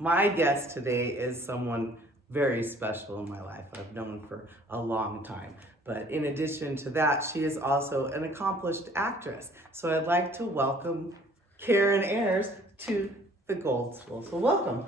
My guest today is someone very special in my life. I've known for a long time. But in addition to that, she is also an accomplished actress. So I'd like to welcome Karen Ayres to the Gold Stool. So welcome.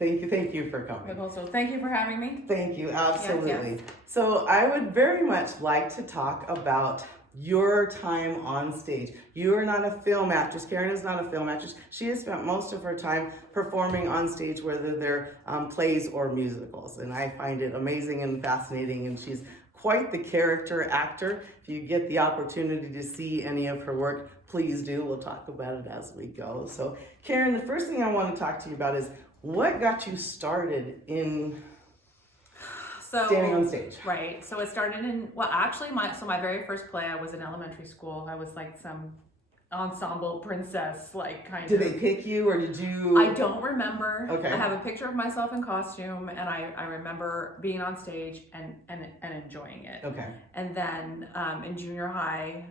Thank you for coming. So thank you for having me. Thank you, absolutely. Yes. So I would very much like to talk about your time on stage. You are not a film actress. Karen is not a film actress. She has spent most of her time performing on stage, whether they're plays or musicals. And I find it amazing and fascinating, and she's quite the character actor. If you get the opportunity to see any of her work, please do. We'll talk about it as we go. So Karen, the first thing I want to talk to you about is what got you started in standing on stage? Right. So it started in, well, actually, my very first play, I was in elementary school. I was like some ensemble princess, like kind of. Did they pick you or did you? I don't remember. Okay. I have a picture of myself in costume, and I remember being on stage and enjoying it. Okay. And then in junior high,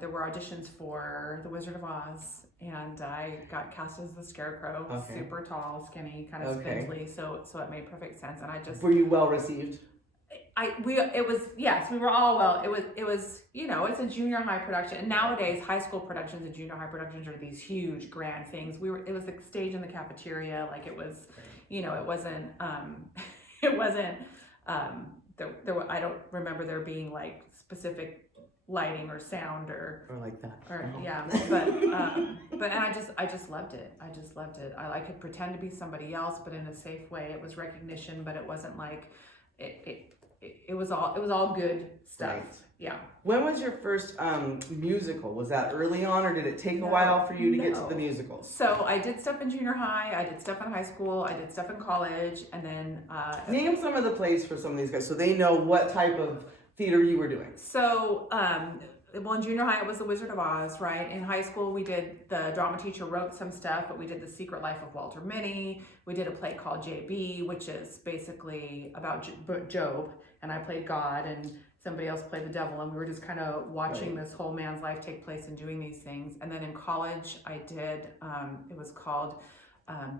there were auditions for The Wizard of Oz, and I got cast as the Scarecrow, super tall, skinny, kind of spindly, so it made perfect sense. And I just. Were you well received? We were all well. It was it's a junior high production, and nowadays high school productions and junior high productions are these huge grand things. It was the stage in the cafeteria, like it was, it wasn't I don't remember there being like specific lighting or sound or like that but and I just loved it. I could pretend to be somebody else, but in a safe way. It was recognition, but it wasn't like it was all good stuff. Right. Yeah. When was your first musical? Was that early on, or did it take a while for you to get to the musicals? So I did stuff in junior high, I did stuff in high school, I did stuff in college, and then name some of the plays for some of these guys so they know what type of theater you were doing. So well, in junior high it was The Wizard of Oz, right? In high school we did, the drama teacher wrote some stuff, but we did The Secret Life of Walter Mitty. We did a play called JB, which is basically about Job, and I played God, and somebody else played the devil, and we were just kind of watching this whole man's life take place and doing these things. And then in college I did, it was called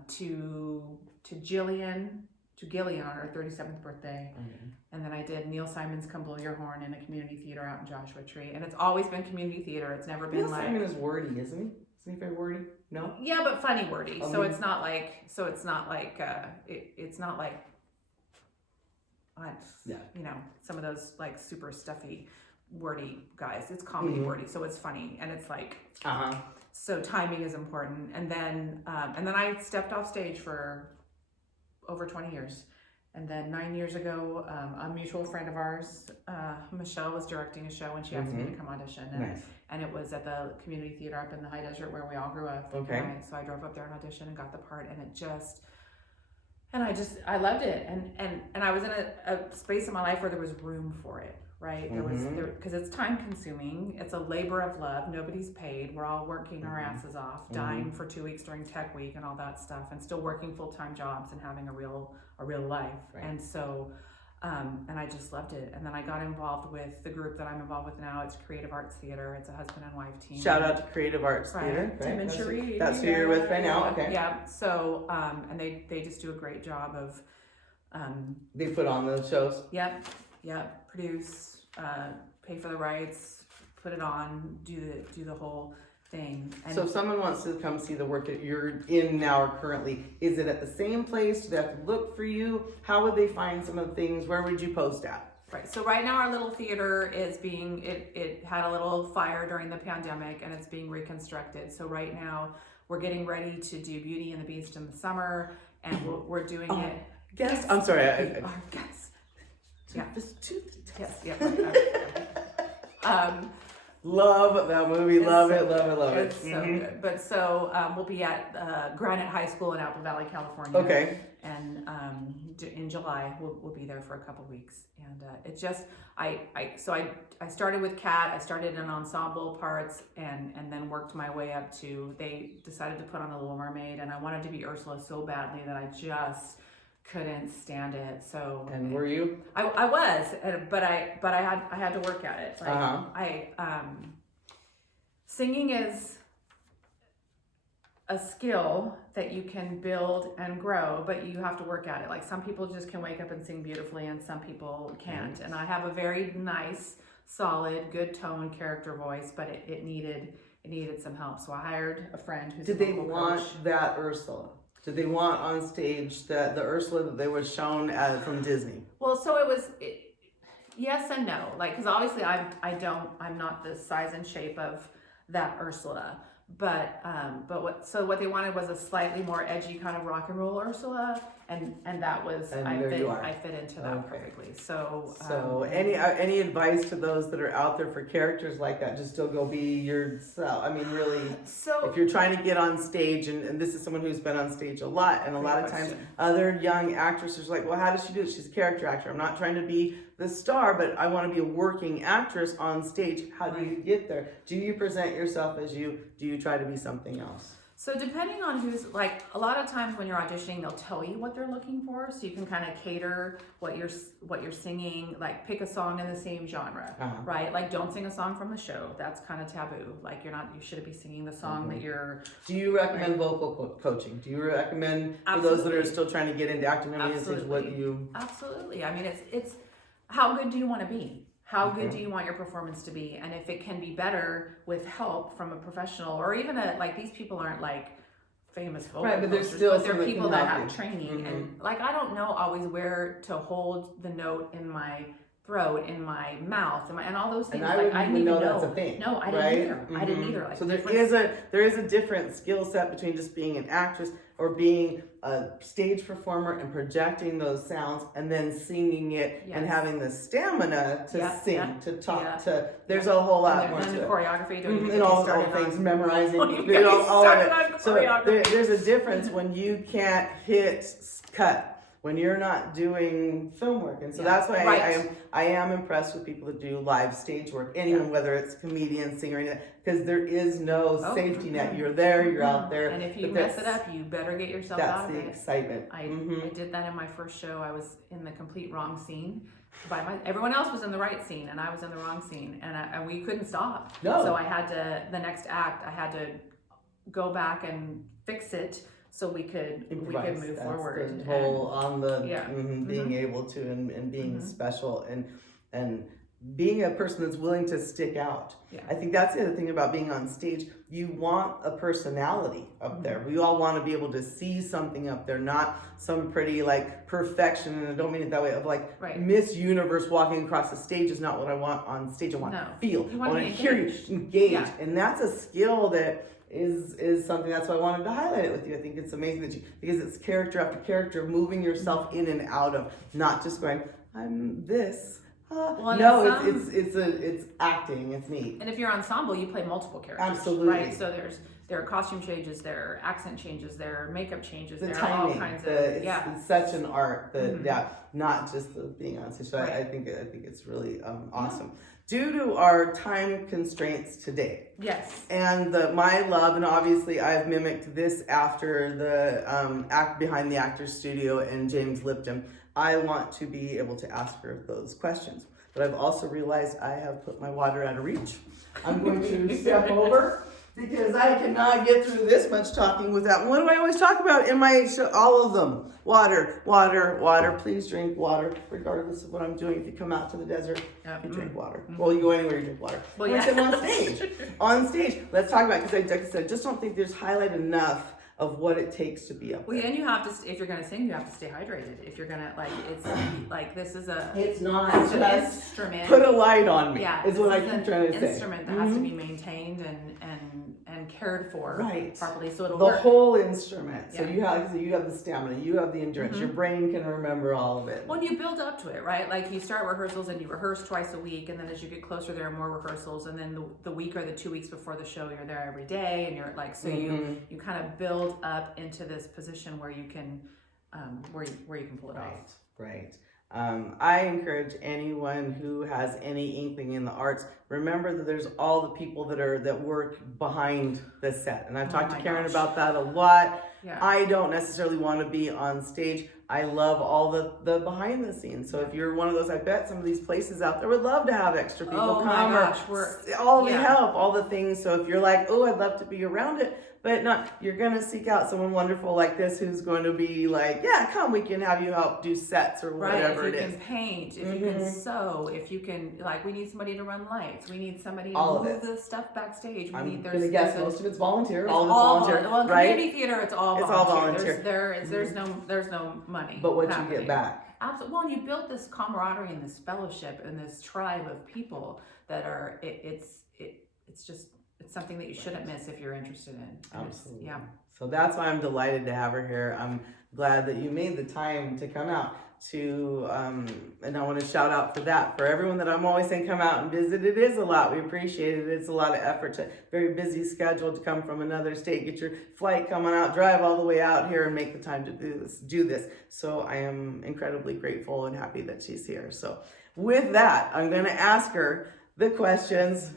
to Gillian on her 37th birthday. Mm-hmm. And then I did Neil Simon's Come Blow Your Horn in a community theater out in Joshua Tree. And it's always been community theater. It's never been Neil Simon is wordy, isn't he? Isn't he very wordy? No? Yeah, but funny wordy. So it's not like some of those like super stuffy wordy guys. It's comedy wordy, so it's funny, and it's like so timing is important. And then I stepped off stage for over 20 years. And then 9 years ago, a mutual friend of ours, Michelle, was directing a show, and she asked me to come audition. And it was at the community theater up in the high desert where we all grew up. Okay. So I drove up there and auditioned and got the part, and I loved it. And I was in a space in my life where there was room for it, right? Because it's time consuming. It's a labor of love. Nobody's paid. We're all working our asses off, dying for 2 weeks during tech week and all that stuff, and still working full-time jobs and having a real life. Right. And so, and I just loved it. And then I got involved with the group that I'm involved with now. It's Creative Arts Theater. It's a husband and wife team. Shout out to Creative Arts Theater. Right. Tim and Cherie. That's who you're with right now. Okay. Yeah. So, and they just do a great job of. They put on the shows. Yep. Produce, pay for the rights, put it on, do the whole thing. And so if someone wants to come see the work that you're in now or currently, is it at the same place? Do they have to look for you? How would they find some of the things? Where would you post at? Right. So right now our little theater is it had a little fire during the pandemic, and it's being reconstructed. So right now we're getting ready to do Beauty and the Beast in the summer, and we're doing it. Yes. I'm sorry. Guess. Yes. Yeah. Love that movie. Love it. It's so good. But we'll be at Granite High School in Apple Valley, California. Okay. And in July we'll be there for a couple weeks. And it just I started with Kat. I started in ensemble parts and then worked my way up to, they decided to put on The Little Mermaid, and I wanted to be Ursula so badly that I just couldn't stand it. So. And were you? I was, but I had to work at it. Like, uh-huh. Singing is a skill that you can build and grow, but you have to work at it. Like some people just can wake up and sing beautifully and some people can't. And I have a very nice, solid, good tone character voice, but it needed some help. So I hired a friend who's Did a they vocal want coach. that Ursula? Did they want on stage the Ursula that they was shown from Disney? Well, so yes and no. Like, because obviously I'm not the size and shape of that Ursula. But what they wanted was a slightly more edgy kind of rock and roll Ursula, and that was And I there fit into that perfectly. So any advice to those that are out there for characters like that? Just still go be yourself. I mean, really. So if you're trying to get on stage, and this is someone who's been on stage a lot, and a lot of times other young actresses are like, well, how does she do it? She's a character actor. I'm not trying to be the star, but I want to be a working actress on stage. How do you get there? Do you present yourself as you? Do you try to be something else? So depending on who's, like, a lot of times when you're auditioning, they'll tell you what they're looking for, so you can kind of cater what you're singing. Like, pick a song in the same genre, right? Like, don't sing a song from the show. That's kind of taboo. Like, you shouldn't be singing the song that you're. Do you recommend vocal coaching? Do you recommend for those that are still trying to get into acting? What do you? Absolutely. I mean, it's how good do you want to be? How good do you want your performance to be? And if it can be better with help from a professional, or even like, these people aren't like famous vocal right, but coaches, still but they're people that have training. Mm-hmm. And like, I don't know always where to hold the note in my throat, in my mouth, and all those things. And I didn't even know that's a thing. No, I didn't either. Mm-hmm. I didn't either. Like, so there is a different skill set between just being an actress or being a stage performer and projecting those sounds and then singing it and having the stamina to sing, to talk, to. There's a whole lot more to it. And the choreography, and all things, memorizing, all of it. So there's a difference when you can't hit cut. When you're not doing film work. And so that's why I am impressed with people that do live stage work, anyone, whether it's comedian, singer, because there is no safety net. You're there, you're out there. And if you mess it up, you better get yourself out of it. That's the excitement. I did that in my first show. I was in the complete wrong scene. Everyone else was in the right scene, and I was in the wrong scene, and we couldn't stop. No. So I had to, the next act, I had to go back and fix it, so we could move forward. The whole on the being able to and being special and being a person that's willing to stick out. Yeah. I think that's the other thing about being on stage. You want a personality up there. We all want to be able to see something up there, not some pretty like perfection. And I don't mean it that way of like Miss Universe walking across the stage is not what I want on stage. I want to feel. I want to hear you, engage, and that's a skill that is something. That's why I wanted to highlight it with you. I think it's amazing that because it's character after character, moving yourself in and out of, not just going, I'm this. It's acting. It's neat. And if you're ensemble, you play multiple characters. Absolutely. Right. So there are costume changes, there are accent changes, there are makeup changes, there are all kinds of it's such an art that not just the being on stage. So I think it's really awesome. Due to our time constraints today. Yes. And my love, and obviously I've mimicked this after the act behind the Actors Studio and James Lipton. I want to be able to ask her those questions. But I've also realized I have put my water out of reach. I'm going to step over because I cannot get through this much talking without. What do I always talk about in my show? All of them. Water, water, water. Please drink water, regardless of what I'm doing. If you come out to the desert, you drink water. Well, you go anywhere, you drink water. Well, on stage. On stage. Let's talk about it, because like I said, I just don't think there's highlighted enough of what it takes to be up there. Well, and you have to, if you're going to sing, you have to stay hydrated. If you're going to, like, it's like, this is it's not just an instrument. Put a light on me. Yeah, is what I keep trying to say. Instrument that has to be maintained and cared for properly, so it'll the work. Whole instrument. So you have the stamina, you have the endurance. Your brain can remember all of it. Well, you build up to it, right? Like, you start rehearsals and you rehearse twice a week, and then as you get closer, there are more rehearsals, and then the week or the 2 weeks before the show, you're there every day, and you're like, so you kind of build up into this position where you can where you can pull it off. Right. I encourage anyone who has any inkling in the arts, remember that there's all the people that work behind the set. And I've talked to Karen about that a lot. Yeah. I don't necessarily want to be on stage. I love all the behind the scenes. So if you're one of those, I bet some of these places out there would love to have extra people come. Oh my gosh, all the help, all the things. So if you're like, oh, I'd love to be around it, but not, you're going to seek out someone wonderful like this who's going to be like, yeah, come, we can have you help do sets or whatever it is. If you can paint, if you can sew, if you can, like, we need somebody to run lights, we need somebody to all move the stuff backstage. I'm going to guess most of it's volunteer. All of it's volunteer, well, in right? community theater, it's all volunteer. There's no money. But what happening. you get back. Absolutely. Well, and you build this camaraderie and this fellowship and this tribe of people that are, it's something that you shouldn't miss if you're interested in. Absolutely. Yeah. So that's why I'm delighted to have her here. I'm glad that you made the time to come out to, and I want to shout out for that. For everyone that I'm always saying come out and visit, it is a lot. We appreciate it. It's a lot of effort, to very busy schedule to come from another state, get your flight, coming out, drive all the way out here and make the time to do this. So I am incredibly grateful and happy that she's here. So with that, I'm going to ask her the questions.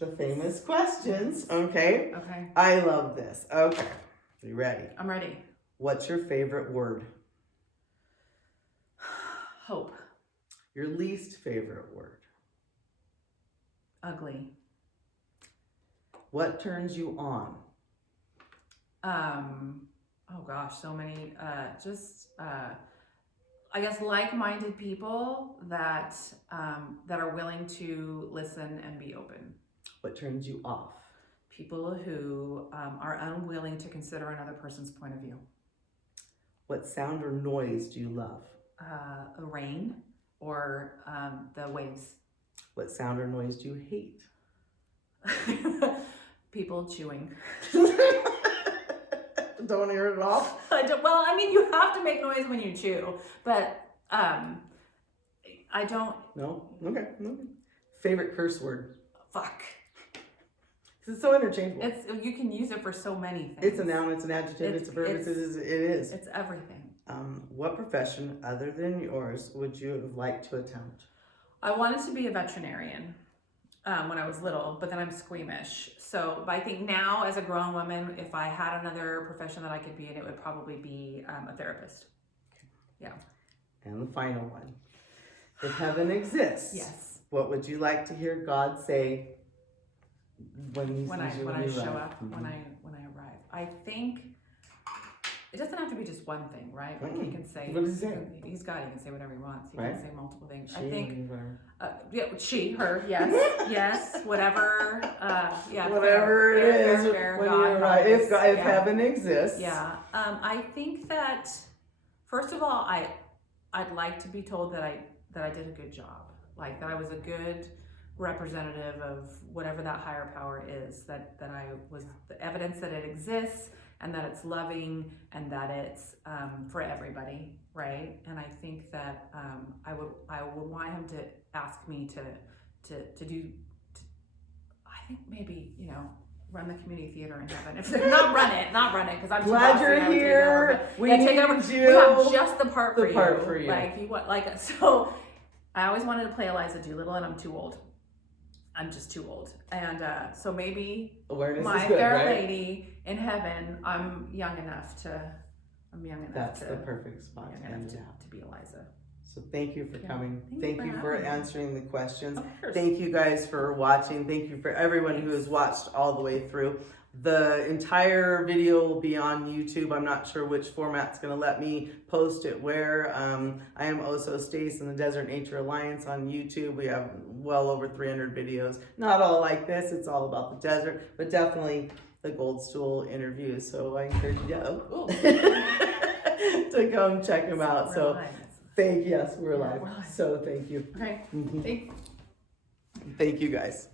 The famous questions. Okay. I love this. Okay. You ready? I'm ready. What's your favorite word? Hope. Your least favorite word? Ugly. What turns you on? Oh gosh, so many. I guess like-minded people that are willing to listen and be open. What turns you off? People who are unwilling to consider another person's point of view. What sound or noise do you love? The rain or the waves. What sound or noise do you hate? People chewing. Don't hear it all? Well, I mean, you have to make noise when you chew, but I don't. No? Okay. Favorite curse word? Fuck. It's so interchangeable. You can use it for so many things. It's a noun, it's an adjective, it's a verb, it is. It's everything. What profession other than yours would you have liked to attempt? I wanted to be a veterinarian when I was little, but then I'm squeamish. So I think now as a grown woman, if I had another profession that I could be in, it would probably be a therapist. Yeah. And the final one. If heaven exists, yes. What would you like to hear God say when I show up, when I arrive? I think it doesn't have to be just one thing, right? Like he can say, what does he say? He's God. He can say whatever he wants. He can say multiple things. She, I think, yeah, she, her, yes, yes, whatever, yeah, whatever it is. Fair, when God, you arrive, if heaven exists, yeah. I think that first of all, I'd like to be told that I did a good job, like that I was a good representative of whatever that higher power is, that I was the evidence that it exists and that it's loving and that it's for everybody, right? And I think that I would want him to ask me to do, I think maybe, run the community theater in heaven. If they're not run it, because I'm glad you're here. We have just the part for you. Like you want, like, so I always wanted to play Eliza Doolittle, and I'm too old. I'm just too old. And so maybe awareness my is good, fair right? lady in heaven, I'm young enough to. That's the perfect spot to be Eliza. So thank you for coming. Thank you for answering the questions. Of course. Thank you guys for watching. Thank you for everyone who has watched all the way through. The entire video will be on YouTube. I'm not sure which format's going to let me post it where. I am Also Stace in the Desert Nature Alliance on YouTube. We have well over 300 videos. Not all like this. It's all about the desert, but definitely the Gold Stool interviews. So I encourage you to come check them out. So we're live. So thank you. Okay. Thank you guys.